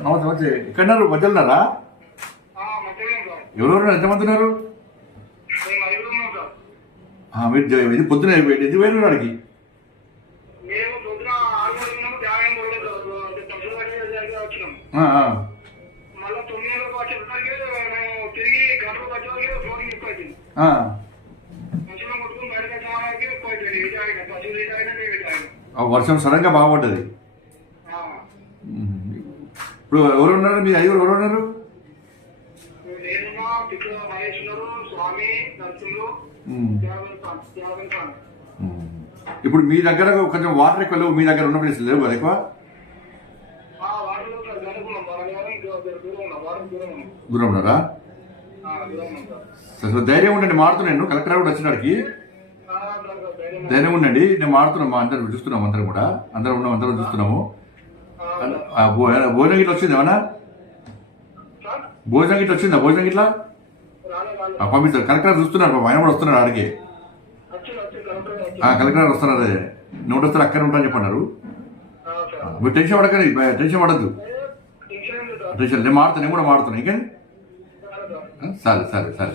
నమస్తే నమస్తే ఎక్కడున్నారు మధ్యలోన్నారా ఎవరెవరు ఎంతమంది ఉన్నారు మీరు ఇది పొద్దున ఇది వేరు వాడికి వర్షం సడన్ గా బాగుపడ్డది. ఇప్పుడు ఎవరు ఉన్నారు మీ ఐదుగురు ఎవరు ఉన్నారు? ఇప్పుడు మీ దగ్గర కొంచెం వాటర్ ఎక్కువ లేవు, మీ దగ్గర ఉన్న ప్లేస్ లేవు కదా ఎక్కువ? దూరం ఉన్నారా? ధైర్యం ఉండండి, మారుతున్నాను. కలెక్టర్ కూడా వచ్చినాడికి ధైర్యం ఉండండి, నేను మారుతున్నాం. అందరం చూస్తున్నాము, అందరం కూడా అందరం ఉన్నాం, అందరం చూస్తున్నాము. భోజనం గిట్ల వచ్చింది ఏమన్నా? భోజనం గిట్ల వచ్చిందా? భోజనం గిట్లా పంపిస్తారు. కలెక్టర్ చూస్తున్నారు, ఆయన కూడా వస్తున్నారు ఆడికి. కలెక్టర్ వస్తున్నారు, నోట్ వస్తారు అక్కడ ఉంటాను చెప్పన్నారు. మీరు టెన్షన్ పడకండి, టెన్షన్ పడద్దు. టెన్షన్ నేను మారుతాను, నేను కూడా మారుతాను. ఇంకేంది? సరే సరే సరే.